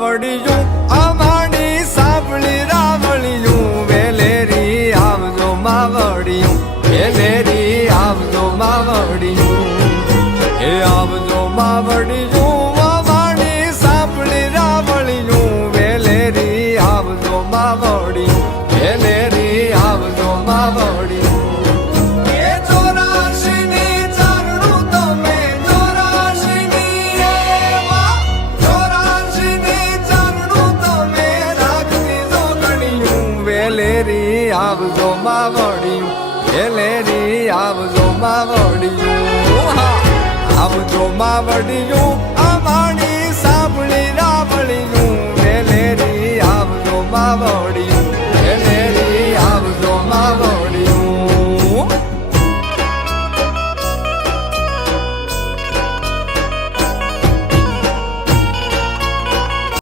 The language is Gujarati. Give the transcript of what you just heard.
માવડિયું અમારી સાંભળી રાવળિયું વેલેરી આવજો માવડિયું વેલેરી આવજો માવડિયું હે આવજો માવડિયું અમારી સાંભળી રાવળિયું વેલેરી આવજો માવડિયું વેલેરી આવજો માવડિયું આવજો માવડિયું વેલેરી આવજો માવડિયું આવજો માવડિયું અમારી